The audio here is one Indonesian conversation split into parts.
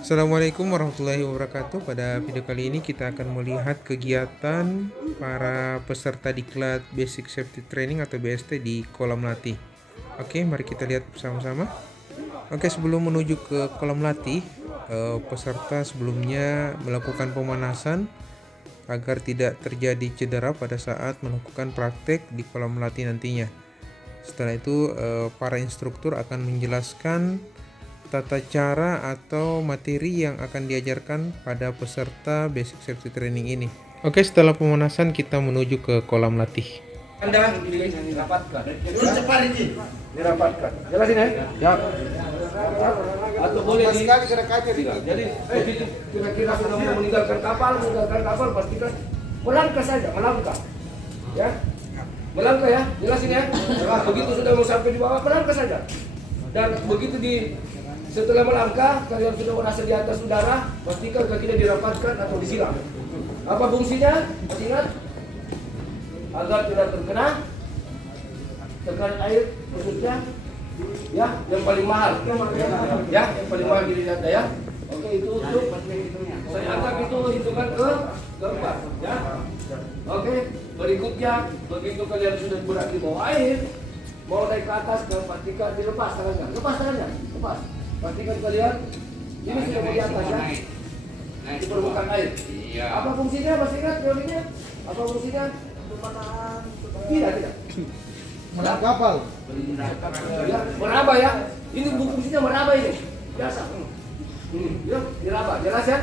Assalamualaikum warahmatullahi wabarakatuh. Pada video kali ini kita akan melihat kegiatan para peserta diklat Basic Safety Training atau BST di kolam latih. Oke, mari kita lihat bersama-sama. Oke, sebelum menuju ke kolam latih, peserta sebelumnya melakukan pemanasan agar tidak terjadi cedera pada saat melakukan praktek di kolam latih nantinya. Setelah itu, para instruktur akan menjelaskan tata cara atau materi yang akan diajarkan pada peserta Basic Safety Training ini. Oke, setelah pemanasan kita menuju ke kolam latih. Anda dirapatkan. Dirapatkan. Jelasin ya? Ya. Atau boleh sekali gerakannya tidak. Jadi begitu kira-kira sudah mau meninggalkan kapal pastikan melangkah saja, melangkah. Ya. Melangkah ya, jelasin ya. Begitu sudah mau sampai di bawah, melangkah saja. Dan begitu setelah melangkah, kalian sudah merasa di atas udara, pastikan kakinya dirapatkan atau disiram. Apa fungsinya? Masih ingat? Agar tidak terkena tekanan air, khususnya ya, yang paling mahal. Ya, yang paling mahal di data ya. Oke, itu untuk saya anggap itu hitungan keempat ya. Oke, berikutnya begitu kalian sudah berat di bawah air, mau naik ke atas, pastikan dilepas tangannya. Lepas tangannya, lepas. Pastikan kalian ini sudah di atas ya, di permukaan air. Apa fungsinya? Masih ingat teorinya? Apa fungsinya? Tidak. Menarik kapal. Ya, meraba ya. Ini fungsinya meraba ini. Biasa. Ya, diraba. Jelas ya?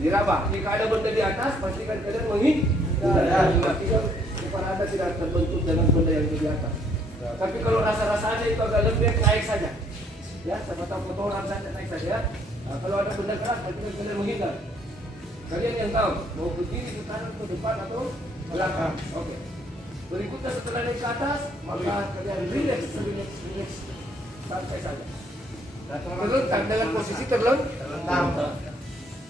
Diraba. Jika ada benda di atas, pastikan kalian menghindar. Supaya Anda tidak terbentuk dengan benda yang di atas. Tapi kalau rasa-rasanya itu agak lembek, naik saja. Ya, siapa tahu kotoran saja, naik saja ya. Nah, kalau ada benda keras, pastikan kalian menghindar. Kalian yang tahu, mau ke kiri, ke kanan, ke depan atau belakang. Oke. Berikutnya setelah naik ke atas, maka kalian relax. Santai saja. Terlentang dengan posisi terlentang.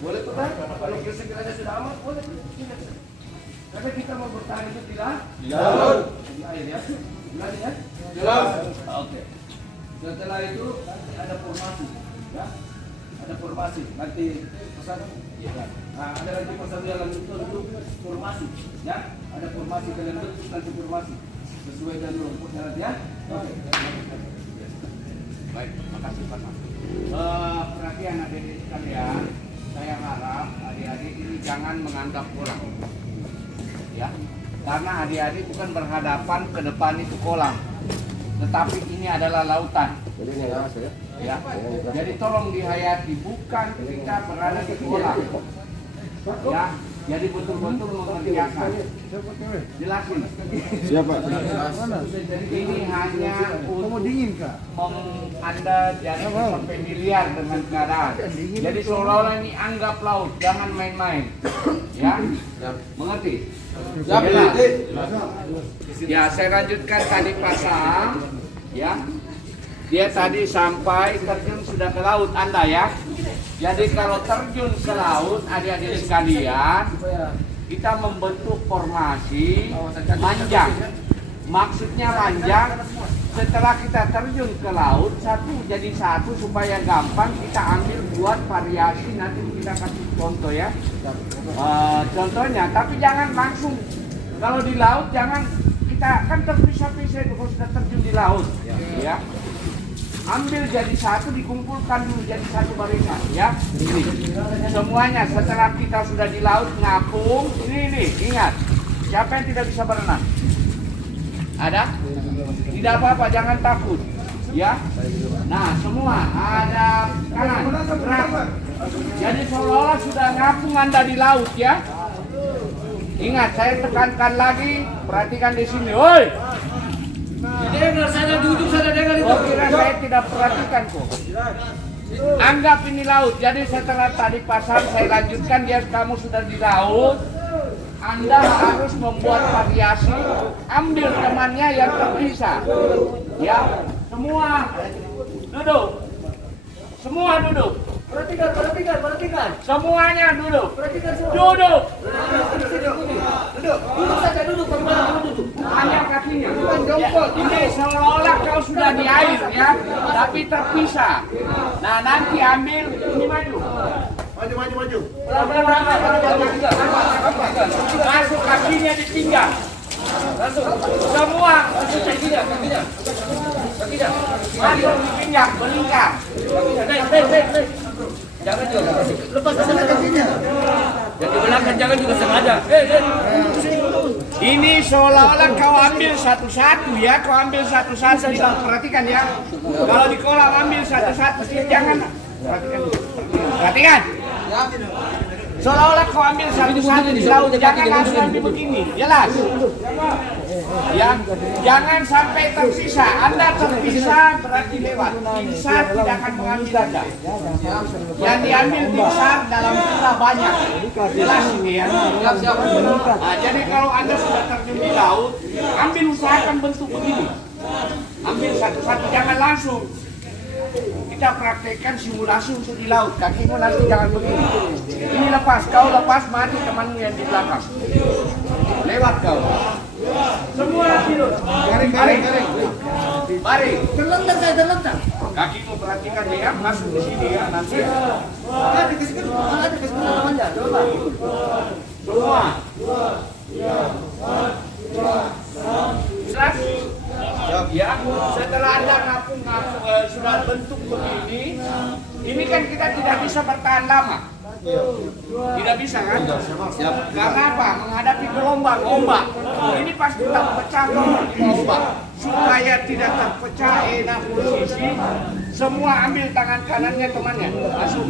Boleh putar? Kalau sekiranya sudah aman, boleh. Karena kita mau bertahan itu tidak di air ya. Jelas ya? Jelas. Oke. Setelah itu nanti ada formasi, ya. Ada formasi. Nanti pesan. Nah, ada lagi pesan yang untuk formasi, ya. Ada formasi kalian bentuk nanti formasi sesuai dengan rumputnya nanti ya. Oke. Baik, makasih Pak. Perhatian adik-adik sekalian, saya harap adik-adik ini jangan menganggap kurang, ya. Karena adik-adik bukan berhadapan ke depan itu kolam, tetapi ini adalah lautan. Ya. Jadi tolong dihayati, bukan kita berada di kolam. Ya. Jadi betul-betul mengerjakan. Jelasin. Siapa? Ini hanya untuk Anda jadi familiar dengan keadaan. Jadi seolah-olah ini anggap laut, jangan main-main. Ya, mengerti? Ya, saya lanjutkan tadi pasang. Ya, dia tadi sampai terjun sudah ke laut Anda ya. Jadi kalau terjun ke laut, adik-adik sekalian, kita membentuk formasi manjang. Maksudnya manjang, setelah kita terjun ke laut, satu jadi satu supaya gampang kita ambil buat variasi. Nanti kita kasih contoh ya. Contohnya, tapi jangan langsung. Kalau di laut jangan kita kan terpisah-pisah kalau sudah terjun di laut, ya. Ambil jadi satu, dikumpulkan dulu jadi satu barisan ya. Ini semuanya setelah kita sudah di laut ngapung. Ini ingat, siapa yang tidak bisa berenang? Ada? Tidak apa-apa, jangan takut ya. Nah, semua ada kanan gerak. Jadi seolah-olah sudah ngapung Anda di laut ya. Ingat, saya tekankan lagi, perhatikan di sini, woi. Dengar saja, duduk saja, dengar itu. Oh, kira saya tidak perhatikan kok. Anggap ini laut. Jadi setelah tadi pasang saya lanjutkan, dia kamu sudah di laut. Anda harus membuat variasi. Ambil temannya yang terpisah. Ya, semua duduk. Semua duduk. Perhatikan. Semuanya duduk. Perhatikan semua. Duduk. Duduk saja, duduk. Bagaimana duduk? Panjang kakinya. Ini seolah-olah kau sudah di air ya, tapi terpisah. Nah nanti ambil ini maju. Maju. Masuk kakinya di pinggang. Semua kakinya. Masuk di pinggang, melingkar. Jangan juga. Lepas kakinya. Jadi belakang jangan juga sengaja. Ini seolah-olah kau ambil satu-satu ya, kau ambil satu-satu. Perhatikan ya. Kalau di kolam ambil satu-satu, jangan. Perhatikan. Seolah-olah kau ambil satu-satu di laut, jangan langsung ambil begini. Jelas. Ya, jangan sampai tersisa. Anda terpisah berarti lewat. Insar tidak akan mengambil Anda. Yang diambil insar dalam jumlah banyak. Jelas ini ya. Nah, jadi kalau Anda sudah terjun di laut, ambil usahakan bentuk begini. Ambil satu-satu, jangan langsung. Kita praktekkan simulasi untuk di laut. Kakimu nanti jangan begini. Ini lepas, kau lepas mati temanmu yang di belakang. Lewat kau. Semua tidur. Baring. Terlentang. Kakimu perhatikan ya, masuk ke sini ya nanti. Semua. Jelas? Ya, setelah Anda ngapung sudah bentuk begini, ini kan kita tidak bisa bertahan lama. Tidak bisa kan? Karena apa? Menghadapi gelombang, ombak. Ini pasti terpecah ombak. Supaya tidak terpecah enak posisi, semua ambil tangan kanannya temannya. Masuk.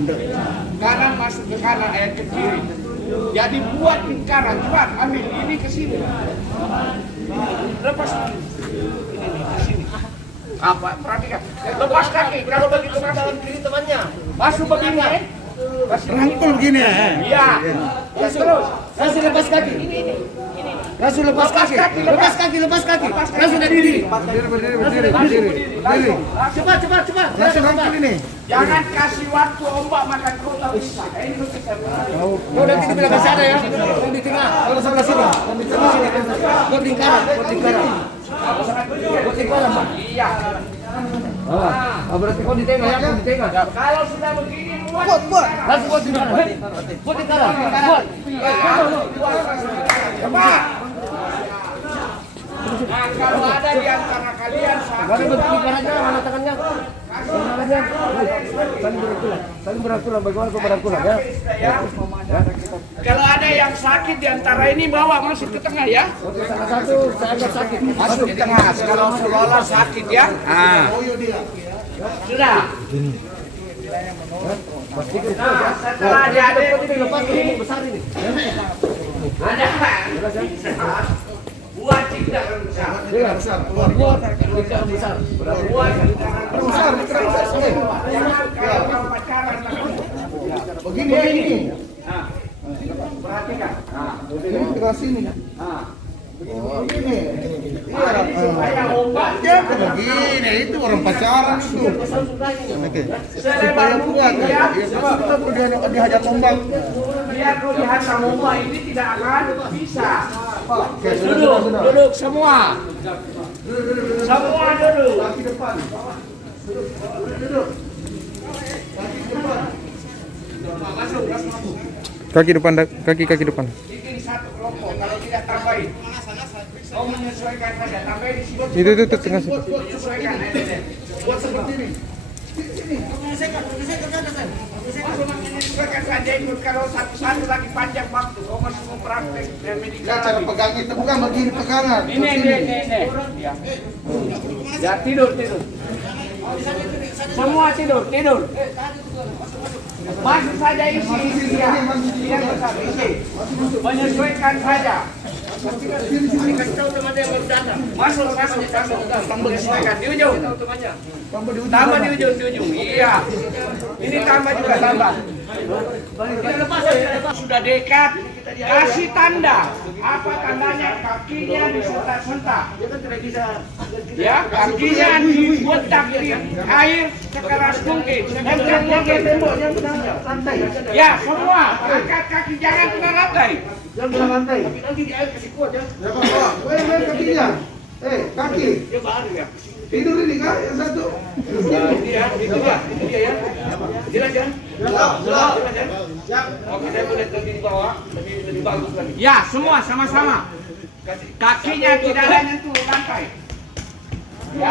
Kanan masuk ke kanan, ke kiri. Jadi buat lingkaran, cepat ambil ini ke sini. Lepas ini ke sini. Apa? Perhatikan. Lepas kaki. Kalau begitu masuk kiri temannya. Masuk begini. Rangkul begini ya. Iya. Terus. Langsung lepas kaki. Langsung lepas kaki. Lepas kaki. Langsung berdiri. Berdiri. Cepat. Langsung rangkul ini. Jangan kasih waktu ombak makan kota bisa. Ini kita. Oh, nanti di belakang sana ya. Yang di tengah. Kalau sebelah sini. Yang di tengah sini. Buat lingkaran. Pak. Iya. Berarti kau di tengah ya. Di tengah. Kalau sudah begini buat. Langsung buat lingkaran. Buat lingkaran. Buat. Cepat. Nah, kalau ada di antara kalian Mana bentuk lingkarannya? Mana tangannya? Tangannya. Saling berangkulan. Bagaimana kau berangkulan ya? Kalau ada yang sakit di antara ini bawa masuk ke tengah ya. Oke, salah satu saya anggap sakit. Masuk ke tengah. Kalau seolah sakit ya. Nah. Sudah. Nah, setelah ada Lepas ini besar ini. ada buat ciptaan besar. Besar. Keluar. Lingkaran besar. Buat Besar. jangan kalau pacaran. Begini. Nah, perhatikan. Nah, Ini keras ini. nah. Begini. Supaya ombak Begini itu orang pacaran itu. selebar mungkin ya. Kita perlu dihajar tombak. Biar kau dihantam ombak ini tidak akan bisa. Oke, Duduk semua. Semua duduk. Kaki depan. Masuk. Kaki depan. Bikin satu kelompok. Kalau tidak tambahin. Kau menyesuaikan saja. Tambahin di sini. Itu tengah situ. Menyesuaikan. Buat seperti ini. Masuk menyesuaikan saja ikut. Kalau satu-satu lagi panjang waktu. Kau masih mau praktek dan medikal. Cara pegang itu bukan begini pegangan. Ini. Ya. Ya tidur. Semua tidur. Masuk saja isi ya. Tidak besar isi. Menyesuaikan saja. Masuk. Menyesuaikan di ujung. Tambah di ujung. Iya. Ini tambah juga tambah. Sudah dekat. Kasih tanda. Apa tandanya? Kakinya disentak-sentak. Ya, kakinya dibetak di air sekeras mungkin. Ya, semua angkat kaki, jangan kena lantai. Jangan kena lantai. Nanti di air kasih kuat ya. Ya, Pak. Kakinya. Kaki. Tidur ini kak, yang satu. Nah, ini ya, itu dia ya. Jelas ya? Jelas ya? Oke, saya boleh lebih bawah, lebih bagus lagi. Ya, semua sama-sama. Kakinya tidak ada nyentuh lantai. Ya,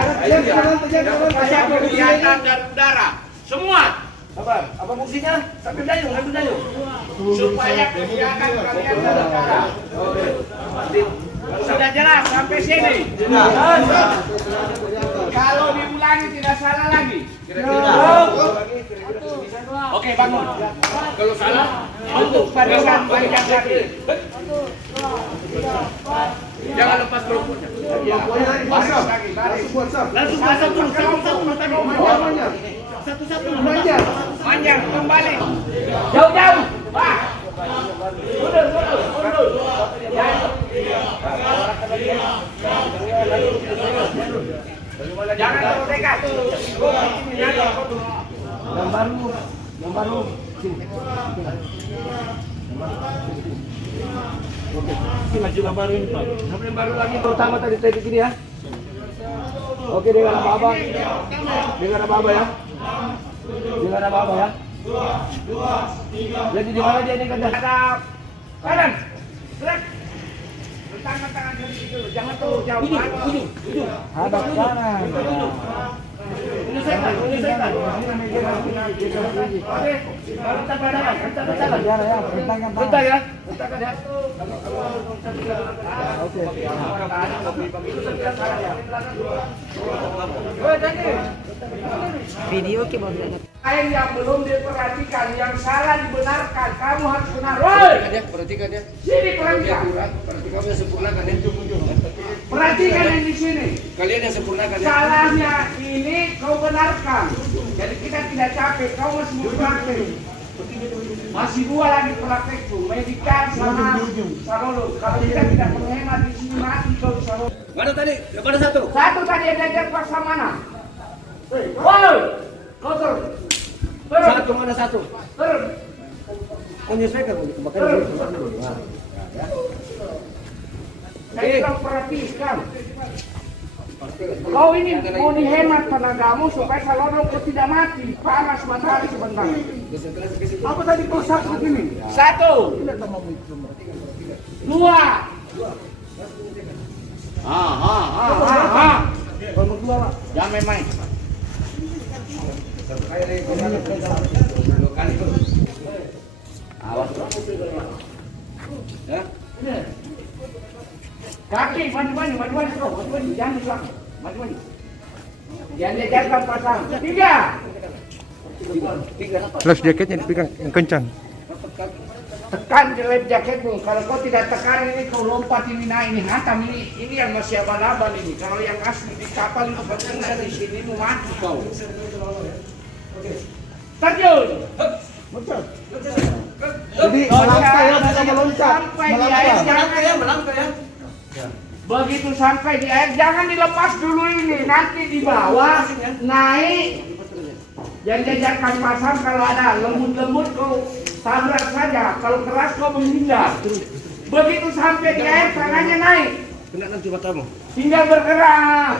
kasih kelihatan dari udara. Semua. Apa fungsinya? Sambil dayung. Supaya kelihatan kalian dari udara. Oke. Sudah jelas sampai sini. Kalau diulangi tidak salah lagi. Oke, bangun. Kalau salah, Untuk barisan panjang kaki. jangan lepas kelompoknya. Baris kaki, baris. Langsung pasang dulu, satu-satu. Panjang kembali. Jauh-jauh. Wah. Mundur. Jangan terlalu dekat. Yang baru. Sini. Oke, ini maju yang baru ini Pak. Sampai yang baru lagi terutama tadi begini ya. Oke, dengan apa-apa ya. Jadi di mana dia ini kan Hadap kanan. Gerak. Rentangkan tangan dari situ. Jangan terlalu jauh. ujung. Hadap kanan. Ini setan. Oke, rentak badan. Rentak ya. Oke. Video ke bawah. Lain yang belum diperhatikan, yang salah dibenarkan. Kamu harus benar. Woi, Perhatikan ya. sini perhatikan. Berarti kamu yang sempurnakan ya. Perhatikan yang di sini. Kalian yang sempurnakan ya. Salahnya ini kau benarkan. Jadi kita tidak capek. Kau masih mau praktek. Masih dua lagi praktekku. Medikan sama salolo. Kalau kita tidak menghemat di sini mati kau salolo. Mana tadi? Mana satu? Satu tadi yang diajak paksa mana? Woi, kau turun. Satu mana satu? Turun. Menyesuaikan Saya kau perhatikan. Kau ini mau dihemat tenagamu supaya salolo kau tidak mati. Panas matahari sebentar. Apa tadi kau satu begini? Satu. Dua. Jangan main-main. Awas. Ya. Kaki maju kau, maju jangan di belakang. Maju. Jangan diajarkan pasang. Tiga. Life jaketnya dipegang yang kencang. Tekan di lap jaketmu. Kalau kau tidak tekan ini kau lompat ini naik ini hantam ini yang masih abal-abal ini. Kalau yang asli di kapal itu berkena di sini mau mati kau. Terjun. Jadi melangkah ya, bisa meloncat. Sampai di air Melangkah ya. begitu sampai di air jangan dilepas dulu ini. Nanti di bawah naik. Yang jajarkan pasang kalau ada lembut-lembut kau tabrak saja. Kalau keras kau menghindar. Begitu sampai di air tangannya naik. Kena nanti matamu. Tinggal bergerak.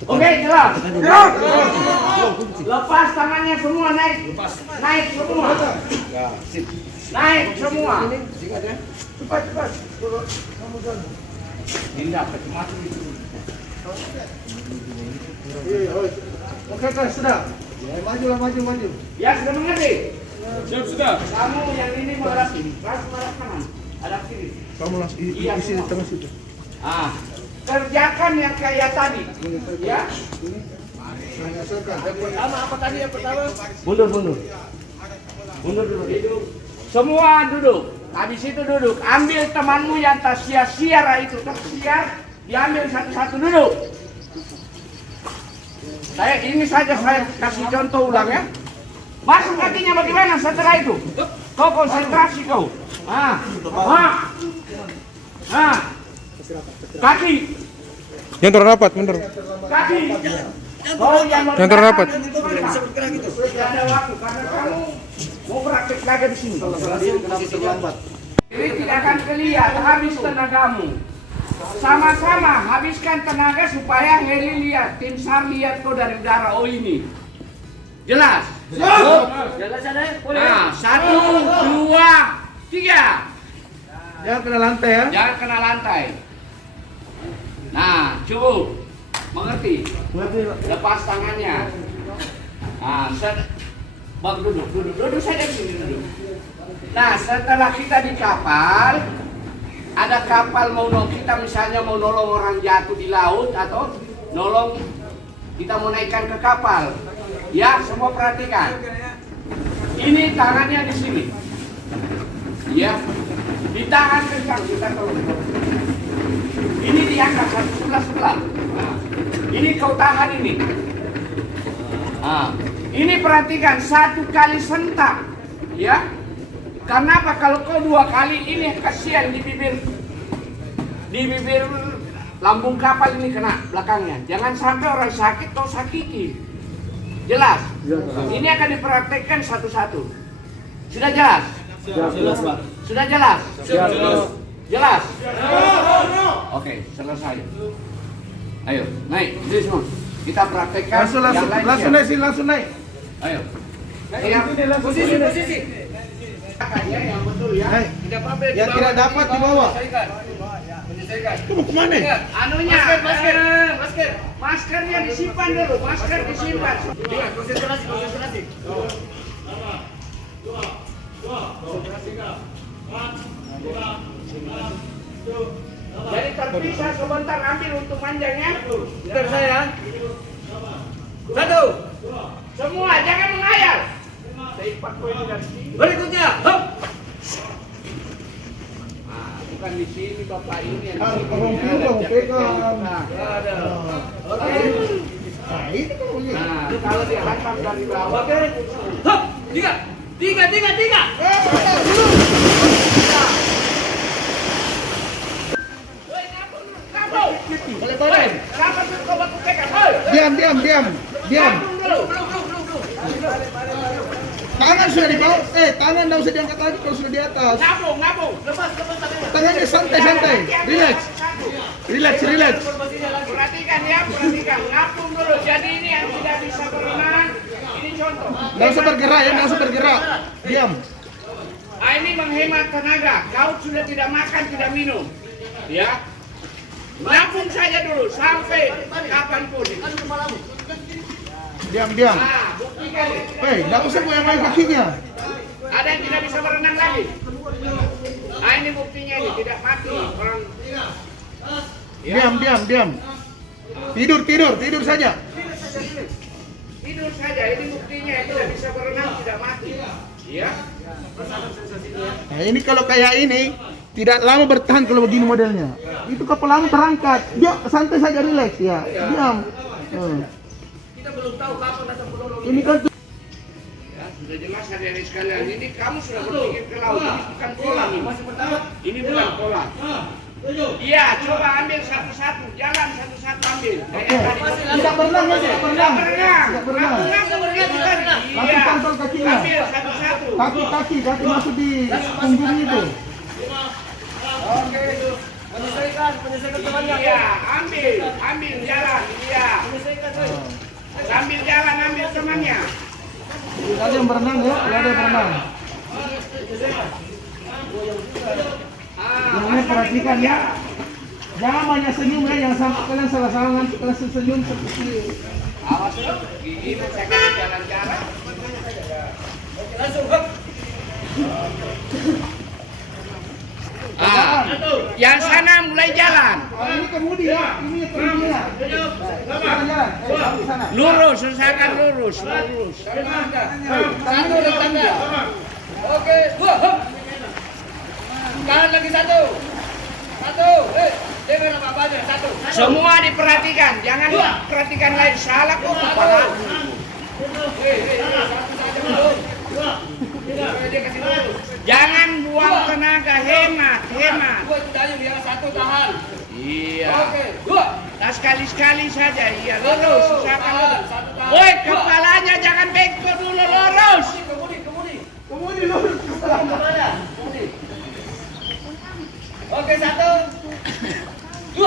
Oke, jelas. Gerak. Lepas tangannya semua naik. Naik semua. Ya, sip. Naik semua. Singkat ya. Cepat. Hindar mati itu. Oke kan sudah. Ya, maju. Ya sudah mengerti. Siap sudah. Kamu yang ini menghadap kiri, langsung menghadap kanan, hadap kiri. Kamu langsung Iya, isi di semua. tengah situ. Ah, kerjakan yang kayak tadi. Ya. Pertama apa tadi yang pertama? Mundur dulu. Semua duduk. Habis itu duduk. Ambil temanmu yang tak sia-siara itu, tersiar, diambil satu-satu duduk. Ini saja saya kasih contoh ulang ya. Masuk kakinya bagaimana setelah itu? Kau konsentrasi kau. Kaki. Yang terrapat, mundur. Kaki. Kau yang terrapat. Tidak ada waktu karena kamu mau praktek lagi di sini. Ini tidak akan kelihatan habis tenagamu. Sama-sama habiskan tenaga supaya heli lihat, tim SAR lihat kau dari udara. Oh ini. Jelas? Jelas ada? Nah, 1, 2, 3. Jangan kena lantai ya. Jangan kena lantai. Nah, cukup. Mengerti? Lepas tangannya. Nah, Bang duduk saja di sini duduk. Nah, setelah kita di kapal, ada kapal mau kita misalnya mau nolong orang jatuh di laut atau nolong kita mau naikkan ke kapal. Ya, semua perhatikan. Ini tangannya di sini. Ya, ditahan kencang kita tolong. Ini diangkat satu sebelah. Nah, ini kau tahan ini. Nah, ini perhatikan 1 kali sentak, ya. Karena apa? Kalau kau 2 kali ini kasihan di bibir lambung kapal ini kena belakangnya. Jangan sampai orang sakit kau sakiti. Jelas? Ini akan dipraktekkan satu-satu. Sudah jelas? Jelas, Pak. Sudah jelas? Jelas. Jelas? Oke, selesai. Ayo, naik. Jadi semua. Kita praktekkan Langsung yang lain. naik. Ayo. Posisi. Yang betul ya. Naik. Tidak apa-apa. Yang tidak dapat di bawah. Menyesuaikan. Itu mau kemana? Anunya, Masker. maskernya disimpan dulu, masker disimpan. Konsentrasi. Jadi terpisah sebentar, ambil untuk panjangnya. Bentar saya. 1. Semua jangan mengayal. Seipat kau ini dari sini. Berikutnya. Hop. Bukan di sini bapak ini yang di Ah, sini. orang Ada bilang, jaketnya. pegang. Nah, Ada. Oke. Nah, ini kan bunyi. Nah, kalau dihantam dari bawah. Oke. Hop. 3. Boleh badan. Siapa tuh kau baku pegang? Hei, Diam. ngapung dulu. Tangan sudah di bawah. Tangan tidak usah diangkat lagi kalau sudah di atas. Ngapung. Lepas tangannya. Tangannya santai. Relax. Perhatikan. Ngapung dulu. Jadi ini yang tidak bisa berenang. Ini contoh. Tidak usah bergerak. Diam. Ah, ini menghemat tenaga. Kau sudah tidak makan, tidak minum. Ya. Ngapung saja dulu sampai kapanpun. Diam. Nah, buktikan. Tidak usah goyang kakinya. Ada yang tidak bisa berenang lagi. Ah, ini buktinya ini tidak mati orang. Ya. Diam. Tidur saja. Tidur saja, ini buktinya tidak bisa berenang, tidak mati. Ya. Nah, ini kalau kayak ini tidak lama bertahan kalau begini modelnya. Itu kapal lama terangkat. Dia santai saja, relax ya. Diam. Kita belum tahu kapan datang penolong. Ini kan Ya, sudah jelas hadirin sekalian. Ini kamu sudah berpikir ke laut, ini bukan kolam ini. Masih pertama. Ini bukan kolam. Iya, coba ambil satu-satu, jalan satu-satu ambil. tidak berenang. Ngapung begitu kan? Kaki Iya. pantau kakinya. Ambil satu-satu. Kaki masuk di punggung itu. Oke. Menyesuaikan temannya. Iya, ambil jalan. Iya. Menyesuaikan. Sambil jalan ambil temannya. Tidak ada yang berenang ya, tidak ada yang berenang. Jangan perhatikan ya. Jangan banyak senyum ya, yang sampai kalian salah-salah nanti kalian senyum seperti Awas dulu, ini saya kasih jalan-jalan. Langsung hop. Yang sana mulai jalan. ini kemudi ya, ini kemudi ya. Jalan. Di sana. Lurus, usahakan lurus. Satu dan tanda. Oke, 2. Hop. Tahan lagi 1. Dengar apa-apanya. 1. Semua diperhatikan, jangan perhatikan lain. Salah kok kepala. Jangan buang tenaga, hemat. Dua itu dayung ya, 1 tahan. Iya. Oke, 2. Nah, sekali-sekali saja, iya lurus, usahakan lurus. Woi, kepalanya jangan bengkok dulu, lurus. Kemudi lurus. Kemudi. Oke, 1.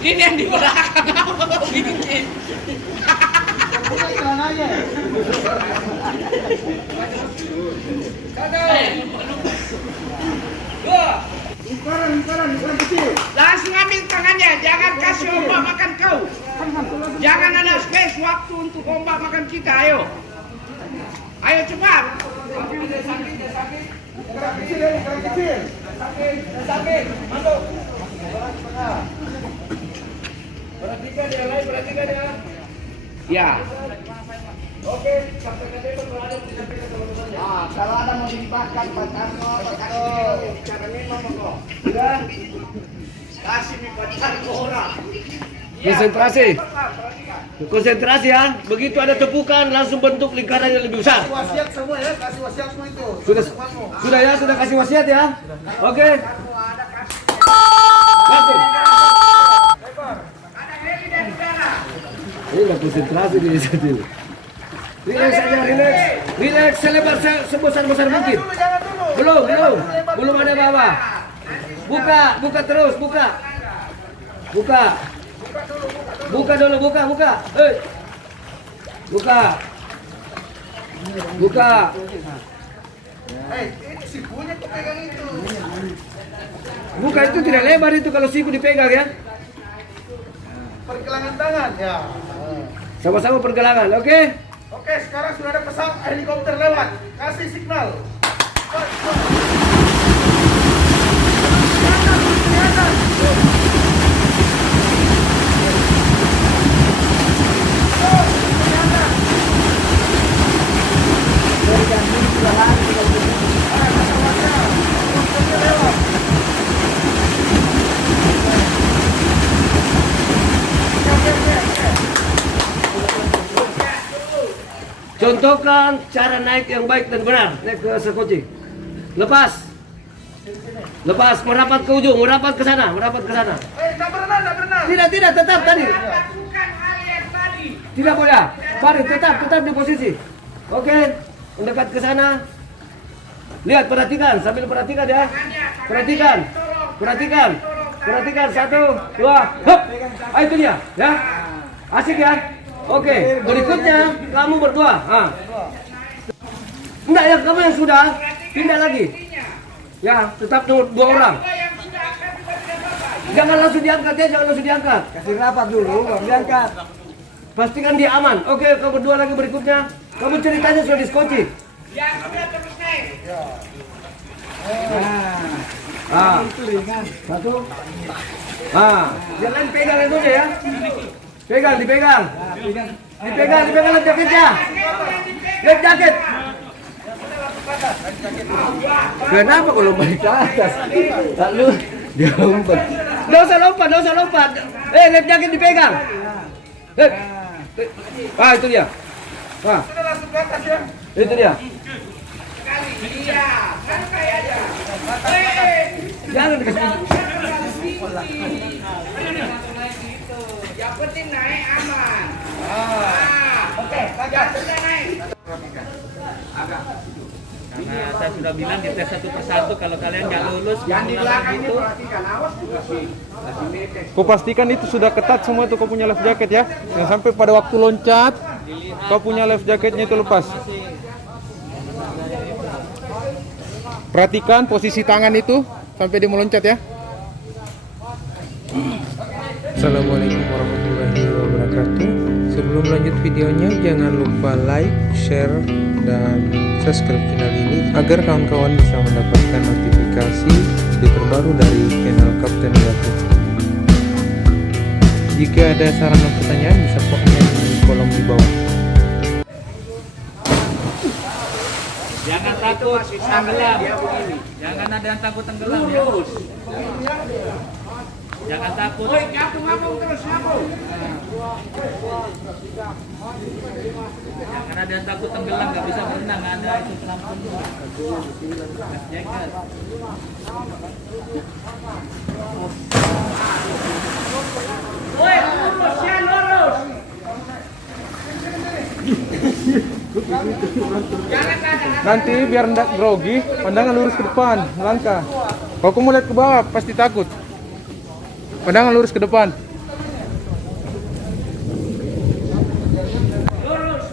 Ini yang di belakang apa bikin? Buka celananya. Lingkaran kecil. Langsung ambil tangannya, jangan kasih ombak makan kau. Jangan ada space waktu untuk ombak makan kita, ayo. Ayo cepat. Lingkaran kecil. Sakit, masuk. Perhatikan dia, lain perhatikan dia. Ya. Oke, sampai nanti berada di samping teman-temannya. Kalau ada mau dibakar, pacarnya, cara minum kok. Sudah. Kasih mi pacar ke orang. Konsentrasi. Konsentrasi ya. Begitu ada tepukan langsung bentuk lingkaran yang lebih besar. Wasiat semua ya, kasih wasiat semua itu. Sudah ya, sudah kasih wasiat ya. Oke. Langsung. Ini nggak konsentrasi di sini. Relax saja, relax. Relax, selebar sebesar mungkin. Belum ada apa-apa. Buka terus, buka. Buka dulu. Hei. Buka. Ini sikunya kok pegang itu. Buka itu tidak lebar itu kalau siku dipegang ya. Pergelangan tangan ya. Sama-sama pergelangan, oke? Oke, sekarang sudah ada pesawat helikopter lewat. Kasih signal. Contohkan cara naik yang baik dan benar. Naik ke sekoci. Lepas, merapat ke ujung, merapat ke sana. Tak berenang. Tidak, tetap tadi. Lakukan hal yang tadi. Tidak boleh. Baris, tetap di posisi. Oke, mendekat ke sana. Lihat, perhatikan, sambil perhatikan ya. Perhatikan. 1, 2, hop. Ayo itu dia, ya. Asik ya. Oke, berikutnya kamu berdua. Enggak ya, kamu yang sudah pindah lagi. Ya, tetap dua orang. Jangan langsung diangkat ya, Kasih rapat dulu, baru diangkat. Pastikan dia aman. Oke, kamu berdua lagi berikutnya. Kamu ceritanya sudah diskoci. Ya, sudah terus naik. Satu. Jangan pegang itu aja ya. Dipegang lihat jaketnya. Lihat jaket. Kenapa kalau balik ke atas? Lalu dia lompat. Nggak usah lompat. Lihat jaket dipegang. Itu dia. Sudah langsung ke atas ya. Itu dia. Iya, santai aja. Jangan dikasih. Yang penting naik aman. Oke, Sudah naik. Karena saya sudah bilang di tes satu persatu kalau kalian nggak lulus Yang di belakang itu itu perhatikan, awas kasih netes. Kau pastikan itu sudah ketat semua itu kau punya life jacket ya. Jangan sampai pada waktu loncat kau punya life jacketnya itu lepas. Perhatikan posisi tangan itu sampai dia meloncat ya. Assalamualaikum warahmatullahi wabarakatuh. Sebelum lanjut videonya, jangan lupa like, share, dan subscribe channel ini agar kawan-kawan bisa mendapatkan notifikasi video terbaru dari channel Kapten Gatot. Jika ada saran dan pertanyaan bisa komen di kolom di bawah. jangan takut tenggelam. Jangan ada yang takut tenggelam ya. Jangan takut. Woi, ngapung terus, ngapung. Jangan ada yang takut tenggelam, nggak bisa berenang, ada itu pelampung. Jaket. Woi, lurus, ya lurus. Nanti biar ndak grogi, pandangan lurus ke depan, langkah. Kalau kamu lihat ke bawah pasti takut. Pandangan lurus ke depan. Lurus,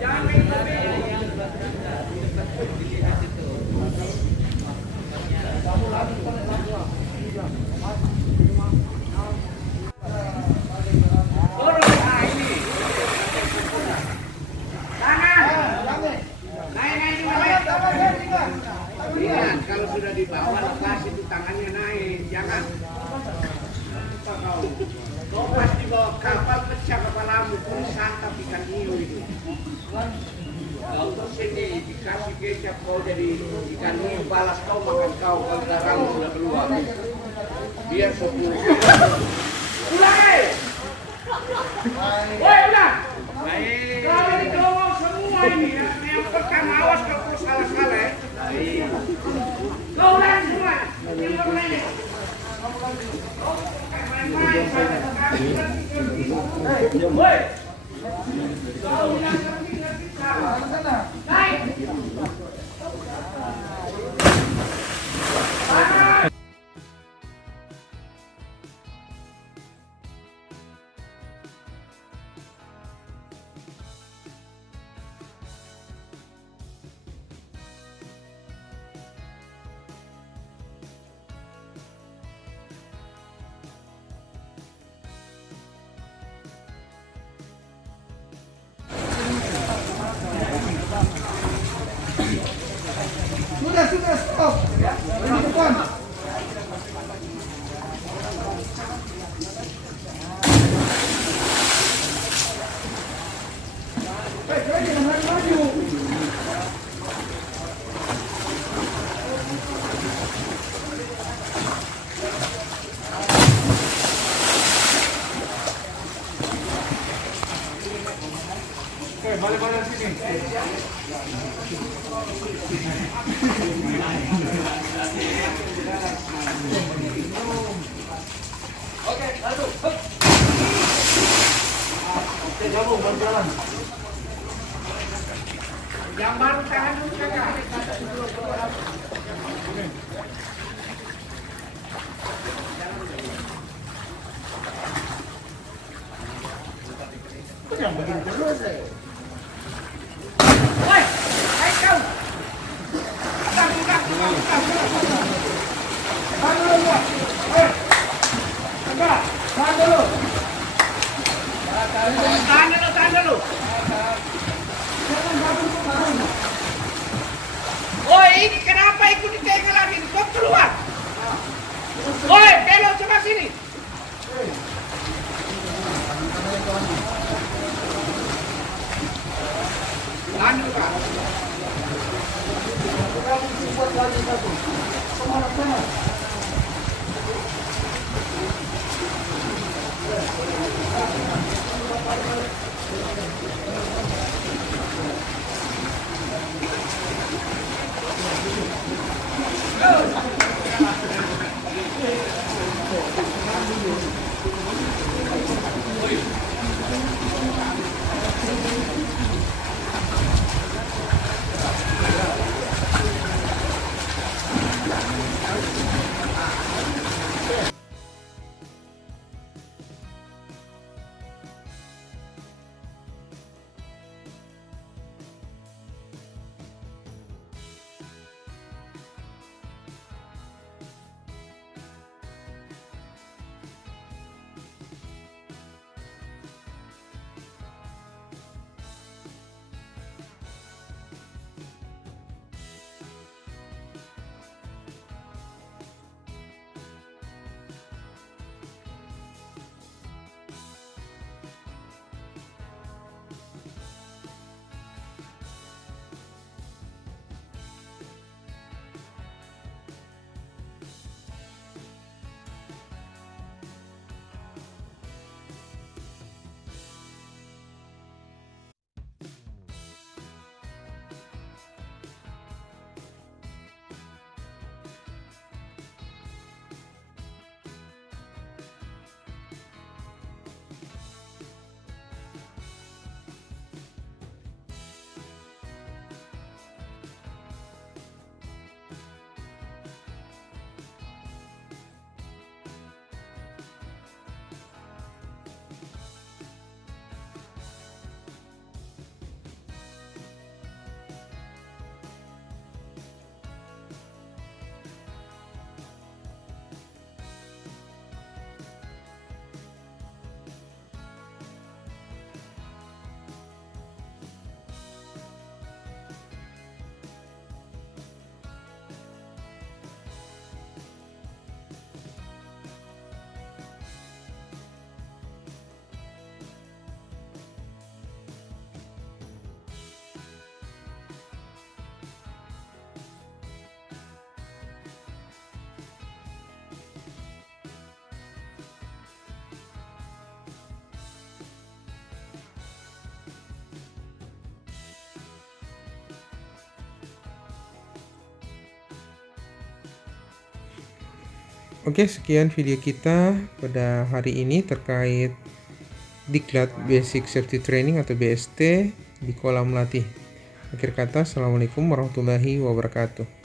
jangan lebih. Lurus, nah ini. Tangan. Naik juga. Ingat, kalau sudah di bawah lepas itu tangannya naik, jangan. Kau pasti bawa kapal pecah kepalamu, kau santap ikan hiu itu. Kau sini dikasih kecap kau jadi ikan hiu, balas kau makan kau kalau darahmu sudah keluar. Biar 10. Ulang! Woi, ulang! Baik. Kau ini cowok semua ini ya. Yang pertama awas kalau salah-salah ya. Kau ulang semua. Yang pertama. Woi. Kau ulang ngerti salah. Naik. Sudah, stop. Di depan. Jangan maju. Balik sini. Oke, satu. Oke, gabung berjalan. Yang baru tahan dulu kakak. Woi, ayo kau. Tahan dulu, Pak. Tahan dulu. Tahan dulu. Woi, ini kenapa ikut di tengah lagi? Kau keluar. Woi, belok coba sini. Lanjut, Pak. Oke, sekian video kita pada hari ini terkait Diklat Basic Safety Training atau BST di kolam latih. Akhir kata, Assalamualaikum warahmatullahi wabarakatuh.